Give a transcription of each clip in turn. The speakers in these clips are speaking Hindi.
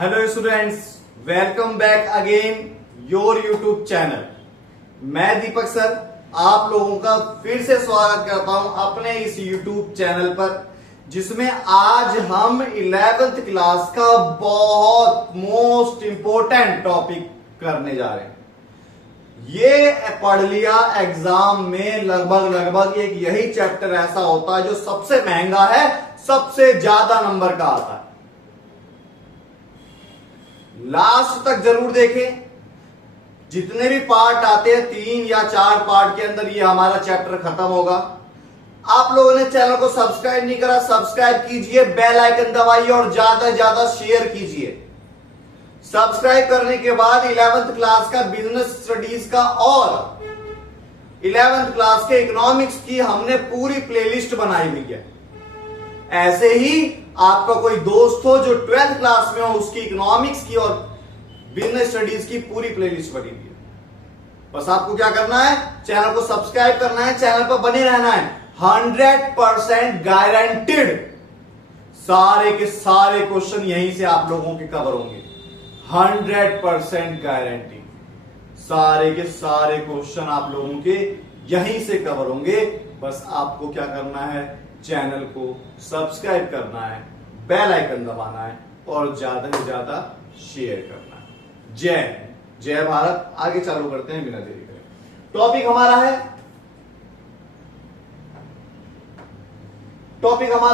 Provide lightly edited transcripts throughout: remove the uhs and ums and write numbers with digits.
Hello students, welcome back again your YouTube channel. मैं दीपक सर आप लोगों का फिर से स्वागत करता हूं अपने इस यूट्यूब चैनल पर, जिसमें आज हम 11th क्लास का बहुत मोस्ट इंपॉर्टेंट टॉपिक करने जा रहे हैं। ये पढ़ लिया एग्जाम में लगभग एक यही चैप्टर ऐसा होता है जो सबसे महंगा है, सबसे ज्यादा नंबर का आता है। लास्ट तक जरूर देखें। जितने भी पार्ट आते हैं 3 या 4 पार्ट के अंदर ये हमारा चैप्टर खत्म होगा। आप लोगों ने चैनल को सब्सक्राइब नहीं करा, सब्सक्राइब कीजिए, बेल आइकन दबाइए और ज्यादा से ज्यादा शेयर कीजिए। सब्सक्राइब करने के बाद 11th क्लास का बिजनेस स्टडीज का और 11th क्लास के इकोनॉमिक्स की हमने पूरी प्लेलिस्ट बनाई हुई है। ऐसे ही आपका कोई दोस्त हो जो 12th क्लास में हो, उसकी इकोनॉमिक्स की और बिजनेस स्टडीज की पूरी प्लेलिस्ट बनी हुई है। बस आपको क्या करना है, चैनल को सब्सक्राइब करना है, चैनल पर बने रहना है। 100% गारंटेड सारे के सारे क्वेश्चन यहीं से आप लोगों के कवर होंगे। 100% गारंटी सारे के सारे क्वेश्चन आप लोगों के यहीं से कवर होंगे। बस आपको क्या करना है, चैनल को सब्सक्राइब करना है, बेल आइकन दबाना है और ज्यादा से ज्यादा शेयर करना है। जय भारत। आगे चालू करते हैं बिना देरी करे। टॉपिक हमारा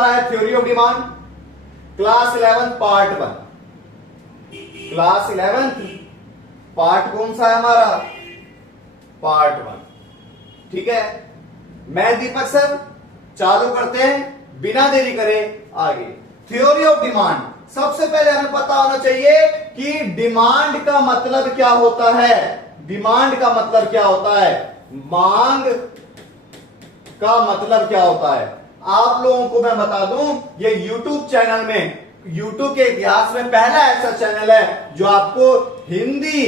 है theory of demand, class 11 part 1। Class 11 part कौन सा है हमारा? पार्ट 1। ठीक है, मैं दीपक सर चालू करते हैं बिना देरी करे आगे। थ्योरी ऑफ डिमांड, सबसे पहले हमें पता होना चाहिए कि डिमांड का मतलब क्या होता है। डिमांड का मतलब क्या होता है, मांग का मतलब क्या होता है। आप लोगों को मैं बता दूं, ये यूट्यूब चैनल में, यूट्यूब के इतिहास में पहला ऐसा चैनल है जो आपको हिंदी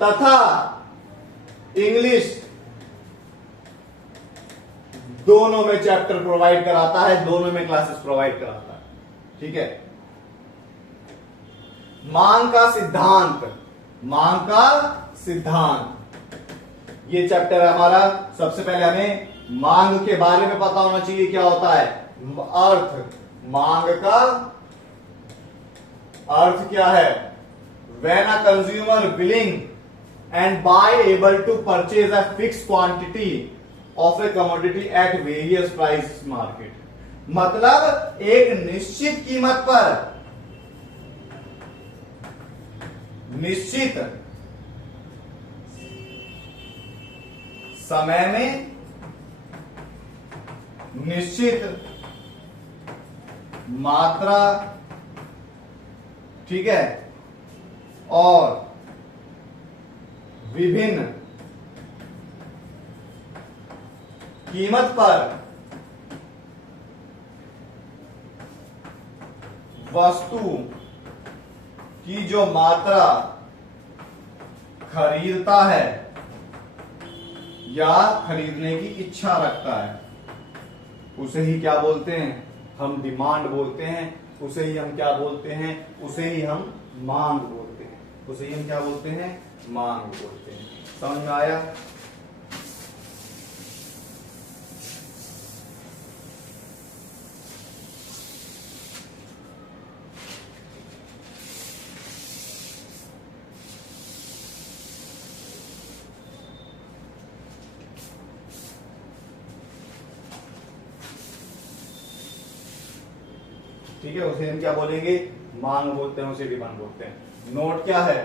तथा इंग्लिश दोनों में चैप्टर प्रोवाइड कराता है, दोनों में क्लासेस प्रोवाइड कराता है। ठीक है, मांग का सिद्धांत ये चैप्टर है हमारा। सबसे पहले हमें मांग के बारे में पता होना चाहिए, क्या होता है अर्थ। मांग का अर्थ क्या है? When a consumer willing and buy able to purchase a fixed quantity of a commodity at various price market। मतलब एक निश्चित कीमत पर निश्चित समय में निश्चित मात्रा, ठीक है, और विभिन्न कीमत पर वस्तु की जो मात्रा खरीदता है या खरीदने की इच्छा रखता है, उसे ही क्या बोलते हैं? हम डिमांड बोलते हैं। उसे ही हम क्या बोलते हैं? उसे ही हम मांग बोलते हैं। उसे ही हम क्या बोलते हैं? मांग बोलते हैं। समझ में आया? ठीक है, उसे हम क्या बोलेंगे? मांग बोलते हैं, उसे डिमांड बोलते हैं। नोट क्या है?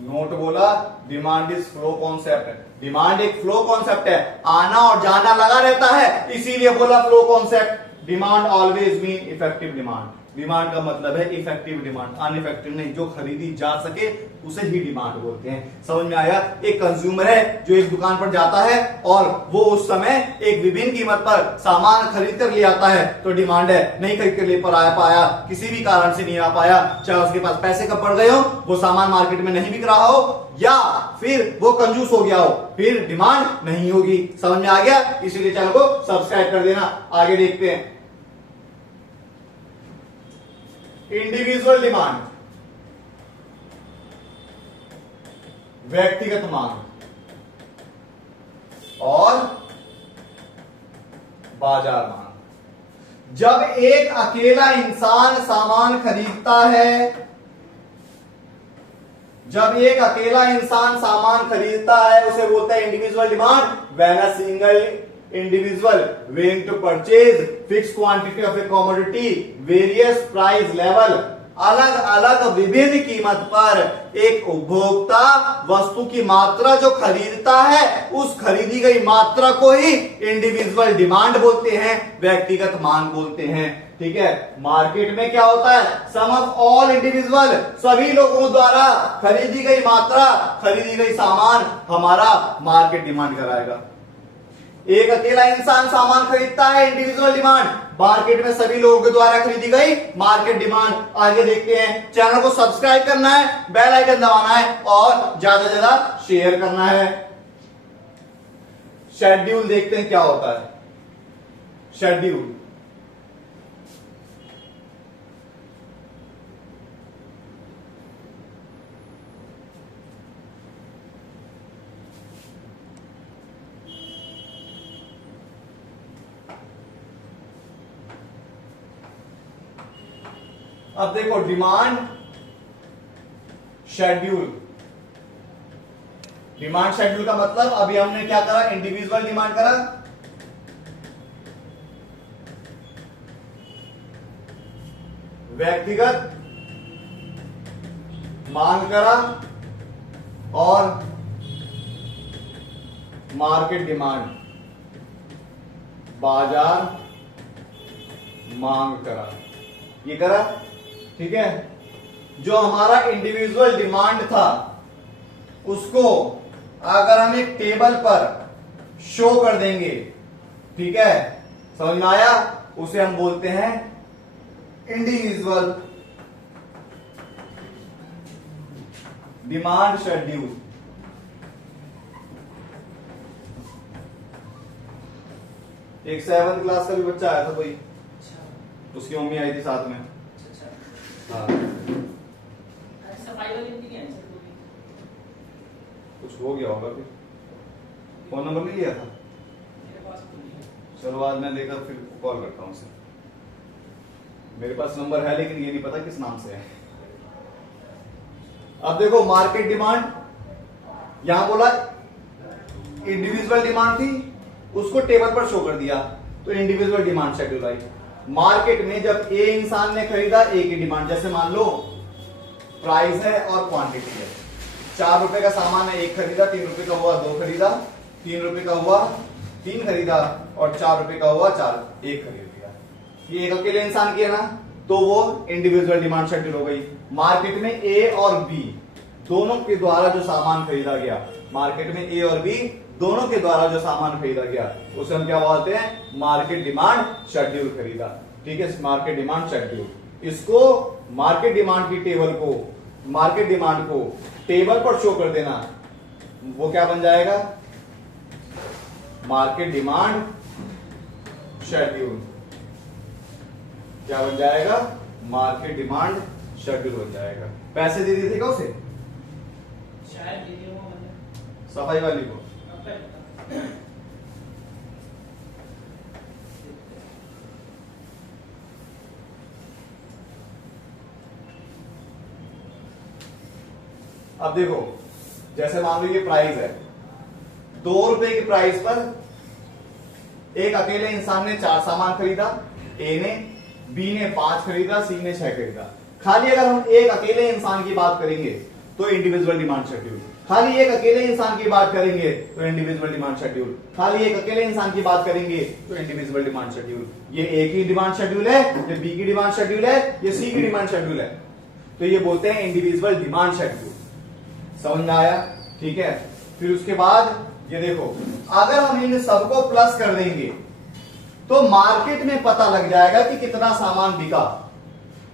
नोट बोला demand is flow concept. Demand एक फ्लो कॉन्सेप्ट है, आना और जाना लगा रहता है, इसीलिए बोला flow concept. Demand always mean effective demand. Demand का मतलब है इफेक्टिव डिमांड, अनइफेक्टिव नहीं। जो खरीदी जा सके उसे ही डिमांड बोलते हैं। समझ में आया? एक कंज्यूमर है जो एक दुकान पर जाता है और वो उस समय एक विभिन्न कीमत पर सामान खरीद कर ले आता है, तो डिमांड है। नहीं खरीद कर ले पाया, किसी भी कारण से नहीं आ पाया, चाहे उसके पास पैसे कब पड़ गए हो, वो सामान मार्केट में नहीं बिक रहा हो, या फिर वो कंजूस हो गया हो, फिर डिमांड नहीं होगी। समझ में आ गया? इसीलिए चैनल को सब्सक्राइब कर देना। आगे देखते हैं। इंडिविजुअल डिमांड, व्यक्तिगत मांग, और बाजार मांग। जब एक अकेला इंसान सामान खरीदता है, जब एक अकेला इंसान सामान खरीदता है उसे बोलते हैं individual demand. When a single individual willing to purchase fix quantity of a commodity various price level, अलग अलग विभिन्न कीमत पर एक उपभोक्ता वस्तु की मात्रा जो खरीदता है उस खरीदी गई मात्रा को ही इंडिविजुअल डिमांड बोलते हैं, व्यक्तिगत मांग बोलते हैं। ठीक है, मार्केट में क्या होता है, सम ऑफ ऑल इंडिविजुअल, सभी लोगों द्वारा खरीदी गई मात्रा, खरीदी गई सामान हमारा मार्केट डिमांड कराएगा। एक अकेला इंसान सामान खरीदता है, इंडिविजुअल डिमांड। मार्केट में सभी लोगों के द्वारा खरीदी गई मार्केट डिमांड। आगे देखते हैं, चैनल को सब्सक्राइब करना है, बेल आइकन दबाना है और ज्यादा से ज्यादा शेयर करना है। शेड्यूल देखते हैं क्या होता है। शेड्यूल अब देखो, डिमांड शेड्यूल। डिमांड शेड्यूल का मतलब अभी हमने क्या करा, इंडिविजुअल डिमांड करा, व्यक्तिगत मांग करा और मार्केट डिमांड, बाजार मांग करा, ये करा। ठीक है, जो हमारा इंडिविजुअल डिमांड था उसको अगर हम एक टेबल पर शो कर देंगे, ठीक है, समझ में आया, उसे हम बोलते हैं इंडिविजुअल डिमांड शेड्यूल। एक 7th क्लास का भी बच्चा आया था कोई, उसकी मम्मी आई थी साथ में। हाँ, कुछ हो गया होगा फिर, फोन नंबर नहीं लिया था। चलो आज मैं लेकर फिर कॉल करता हूं उसे। मेरे पास नंबर है लेकिन ये नहीं पता किस नाम से है। अब देखो, मार्केट डिमांड, यहां बोला इंडिविजुअल डिमांड थी, उसको टेबल पर शो कर दिया तो individual demand schedule I. Market में जब ए इंसान ने खरीदा, ए की डिमांड, जैसे मान लो प्राइस है और क्वांटिटी है, 4 रुपए का सामान है, एक खरीदा, 3 रुपए का हुआ 2 खरीदा, 3 रुपए का हुआ 3 खरीदा और 4 रुपए का हुआ 4, एक खरीद लिया। ये एक अकेले इंसान की है ना, तो वो इंडिविजुअल डिमांड शेड्यूल हो गई। मार्केट में ए और बी दोनों के द्वारा जो सामान खरीदा गया, मार्केट में ए और बी दोनों के द्वारा जो सामान खरीदा गया उसे हम क्या बोलते हैं, मार्केट डिमांड शेड्यूल खरीदा। ठीक है, मार्केट डिमांड शेड्यूल। इसको मार्केट डिमांड की टेबल को, मार्केट डिमांड को टेबल पर शो कर देना, वो क्या बन जाएगा, मार्केट डिमांड शेड्यूल। क्या बन जाएगा, मार्केट डिमांड शेड्यूल बन जाएगा। पैसे दे दिए थे क्या उसे, शायद दे दिए वो, सफाई वाली को। अब देखो, जैसे मान लो ये प्राइस है, 2 रुपए की प्राइस पर एक अकेले इंसान ने 4 सामान खरीदा, ए ने, बी ने 5 खरीदा, सी ने 6 खरीदा। खाली अगर हम एक अकेले इंसान की बात करेंगे तो इंडिविजुअल डिमांड शेड्यूल, खाली एक अकेले इंसान की बात करेंगे तो इंडिविजुअल डिमांड शेड्यूल, खाली एक अकेले इंसान की बात करेंगे तो इंडिविजुअल डिमांड शेड्यूल। ये ए की डिमांड शेड्यूल है, ये बी की डिमांड शेड्यूल है, ये सी की डिमांड शेड्यूल है, तो ये बोलते हैं इंडिविजुअल डिमांड शेड्यूल। समझ में आया? ठीक है, फिर उसके बाद ये देखो, अगर हम इन सबको प्लस कर देंगे तो मार्केट में पता लग जाएगा कि कितना सामान बिका,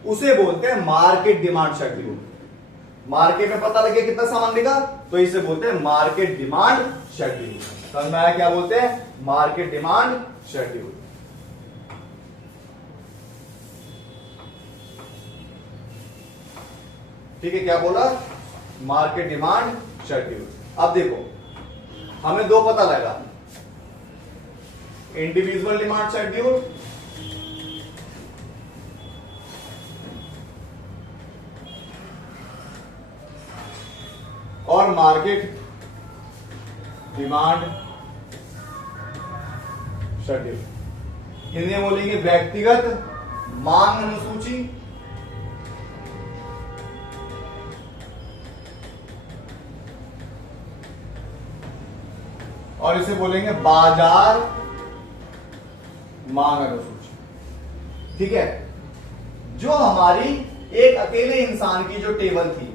उसे बोलते हैं मार्केट डिमांड शेड्यूल। मार्केट में पता लगे कितना सामान बिका तो इसे बोलते हैं मार्केट डिमांड शेड्यूल। समझ में आया क्या बोलते हैं, मार्केट डिमांड शेड्यूल। ठीक है, क्या बोला? Market demand schedule. अब देखो, हमें दो पता लगा, इंडिविजुअल डिमांड शेड्यूल और मार्केट डिमांड शेड्यूल। इन्हें बोलेंगे व्यक्तिगत मांग अनुसूची और इसे बोलेंगे बाजार मांग अनुसूची। ठीक है, जो हमारी एक अकेले इंसान की जो टेबल थी,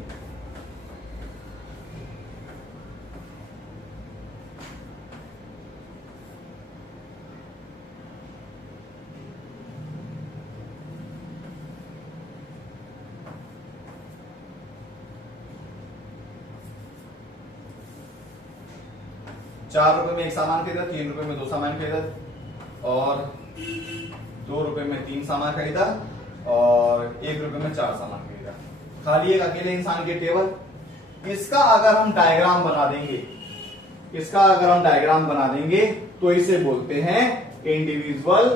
₹4 में एक सामान खरीदा, ₹3 में 2 सामान खरीदा और ₹2 में 3 सामान खरीदा और ₹1 में 4 सामान खरीदा। खाली एक अकेले इंसान की टेबल। इसका अगर हम डायग्राम बना देंगे, इसका अगर हम डायग्राम बना देंगे तो इसे बोलते हैं इंडिविजुअल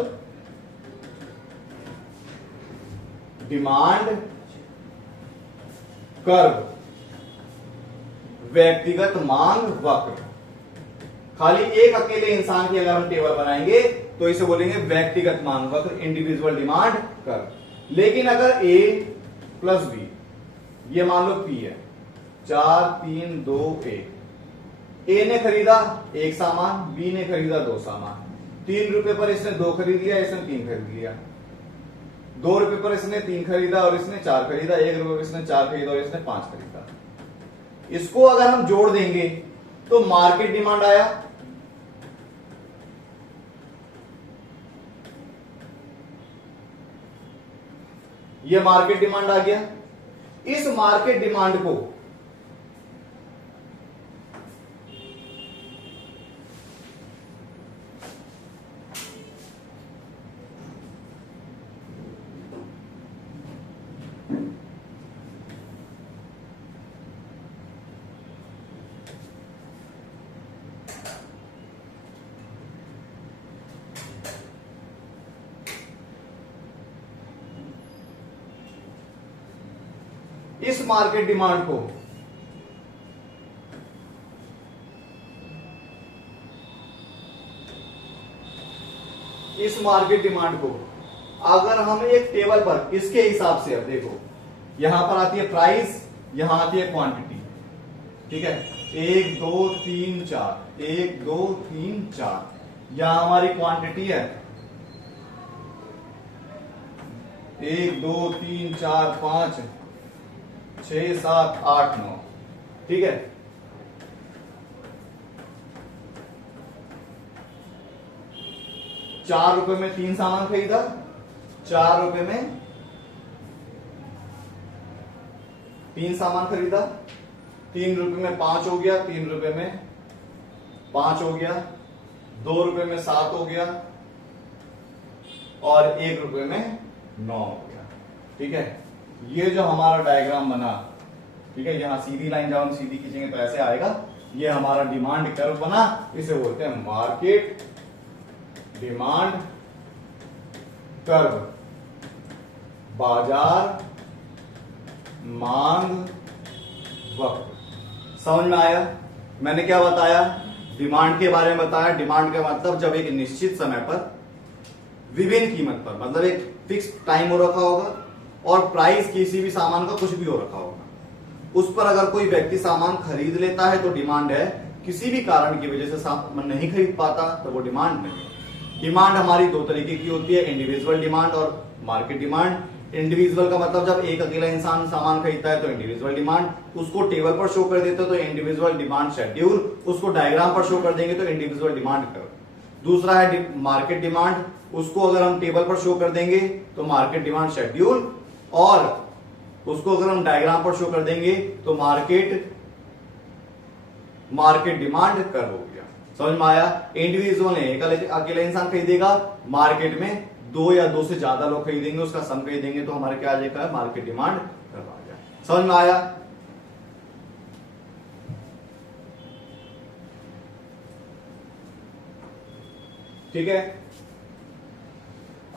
डिमांड कर्व, व्यक्तिगत मांग वक्र। खाली एक अकेले इंसान की अगर हम टेबल बनाएंगे तो इसे बोलेंगे व्यक्तिगत मांग वक्र, इंडिविजुअल डिमांड कर्व। लेकिन अगर A प्लस B, ये मान लो P है, 4 3 2 1, A ने खरीदा 1 सामान, B ने खरीदा 2 सामान। ₹3 पर इसने 2 खरीद लिया, इसने 3 खरीद लिया। ₹2 पर इसने 3 खरीदा और इसने 4 खरीदा, ₹1 पर इसने 4 खरीदा और इसने 5 खरीदा। इसको अगर हम जोड़ देंगे तो मार्केट डिमांड आया, ये मार्केट डिमांड आ गया। इस मार्केट डिमांड को इस मार्केट डिमांड को अगर हम एक टेबल पर इसके हिसाब से, अब देखो यहां पर आती है प्राइस, यहां आती है क्वांटिटी। ठीक है, 1 2 3 4, 1 2 3 4, यहां हमारी क्वांटिटी है 1 2 3 4 5 6 7 8 9। ठीक है, ₹4 में 3 सामान खरीदा, ₹4 में 3 सामान खरीदा, ₹3 में 5 हो गया, ₹3 में 5 हो गया, ₹2 में 7 हो गया और ₹1 में 9 हो गया। ठीक है, ये जो हमारा डायग्राम बना, ठीक है, यहां सीधी लाइन जब हम सीधी खींचेंगे तो ऐसे आएगा। ये हमारा डिमांड कर्व बना, इसे बोलते हैं मार्केट डिमांड कर्व, बाजार मांग वक्र। समझ में आया? मैंने क्या बताया? डिमांड के बारे में बताया। डिमांड का मतलब जब एक निश्चित समय पर विभिन्न कीमत पर, मतलब एक फिक्स टाइम हो रखा होगा और प्राइस किसी भी सामान का कुछ भी हो रखा होगा, उस पर अगर कोई व्यक्ति सामान खरीद लेता है तो डिमांड है। किसी भी कारण की वजह से सामान नहीं खरीद पाता तो वो डिमांड नहीं है। डिमांड हमारी दो तरीके की होती है, इंडिविजुअल डिमांड और मार्केट डिमांड। इंडिविजुअल का मतलब जब एक अकेला इंसान सामान खरीदता है तो इंडिविजुअल डिमांड, उसको टेबल पर शो कर देते हो तो इंडिविजुअल डिमांड शेड्यूल, उसको डायग्राम पर शो कर देंगे तो इंडिविजुअल डिमांड कर्व। दूसरा है मार्केट डिमांड, उसको अगर हम टेबल पर शो कर देंगे तो मार्केट डिमांड शेड्यूल, और उसको अगर हम डायग्राम पर शो कर देंगे तो मार्केट डिमांड कर्व हो गया। समझ में आया? इंडिविजुअल है, एक अकेला इंसान खरीदेगा, मार्केट में 2 या 2 से ज्यादा लोग खरीदेंगे, उसका सम खरीदेंगे तो हमारे क्या आ जाएगा? मार्केट डिमांड कर्व आ जाएगा। समझ में आया? ठीक है।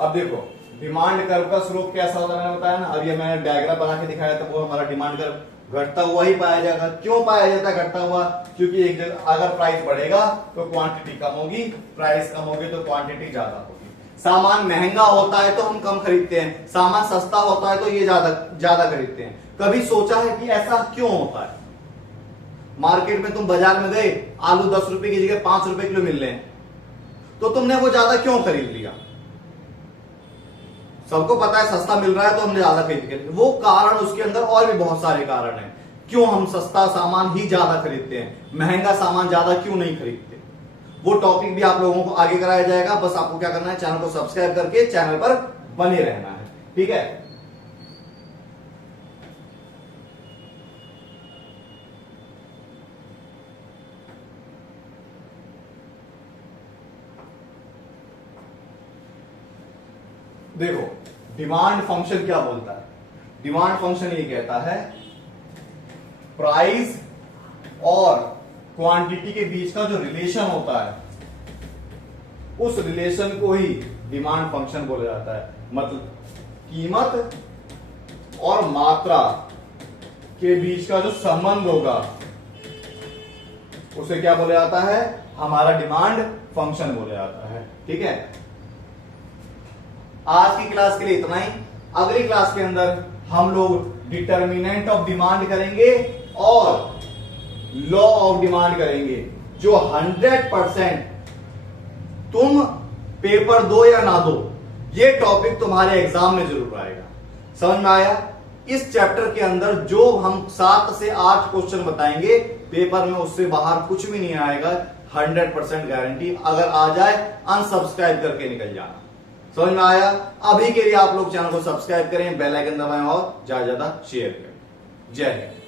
अब देखो डिमांड कर्व का स्लोप कैसा होता है मैंने बताया ना। अब ये मैंने डायग्राम बना के दिखाया था, वो हमारा डिमांड कर्व घटता हुआ ही पाया जाएगा। क्यों पाया जाता है घटता हुआ? क्योंकि एक जगह अगर प्राइस बढ़ेगा तो क्वांटिटी कम होगी, प्राइस कम होगी तो क्वांटिटी ज्यादा होगी। सामान महंगा होता है तो हम कम खरीदते हैं, सामान सस्ता होता है तो ये ज्यादा खरीदते हैं। कभी सोचा है कि ऐसा क्यों होता है? मार्केट में तुम बाजार में गए, आलू 10 रुपए की जगह 5 रुपए किलो मिल रहे हैं, तो तुमने वो ज्यादा क्यों खरीद लिया? सबको पता है सस्ता मिल रहा है तो हमने ज्यादा खरीद लिया। वो कारण उसके अंदर और भी बहुत सारे कारण हैं क्यों हम सस्ता सामान ही ज्यादा खरीदते हैं, महंगा सामान ज्यादा क्यों नहीं खरीदते। वो टॉपिक भी आप लोगों को आगे कराया जाएगा। बस आपको क्या करना है, चैनल को सब्सक्राइब करके चैनल पर बने रहना है। ठीक है। देखो डिमांड फंक्शन क्या बोलता है? डिमांड फंक्शन ये कहता है प्राइस और क्वांटिटी के बीच का जो रिलेशन होता है, उस रिलेशन को ही डिमांड फंक्शन बोला जाता है। मतलब कीमत और मात्रा के बीच का जो संबंध होगा उसे क्या बोला जाता है? हमारा डिमांड फंक्शन बोला जाता है। ठीक है। आज की क्लास के लिए इतना ही। अगली क्लास के अंदर हम लोग डिटर्मिनेंट ऑफ डिमांड करेंगे और लॉ ऑफ डिमांड करेंगे, जो 100% तुम पेपर दो या ना दो, ये टॉपिक तुम्हारे एग्जाम में जरूर आएगा। समझ में आया? इस चैप्टर के अंदर जो हम 7 से 8 क्वेश्चन बताएंगे पेपर में, उससे बाहर कुछ भी नहीं आएगा। 100% गारंटी। अगर आ जाए अनसब्सक्राइब करके निकल जाना। समझ में आया? अभी के लिए आप लोग चैनल को सब्सक्राइब करें, बेल आइकन दबाएं और ज्यादा से ज्यादा शेयर करें। जय हिंद।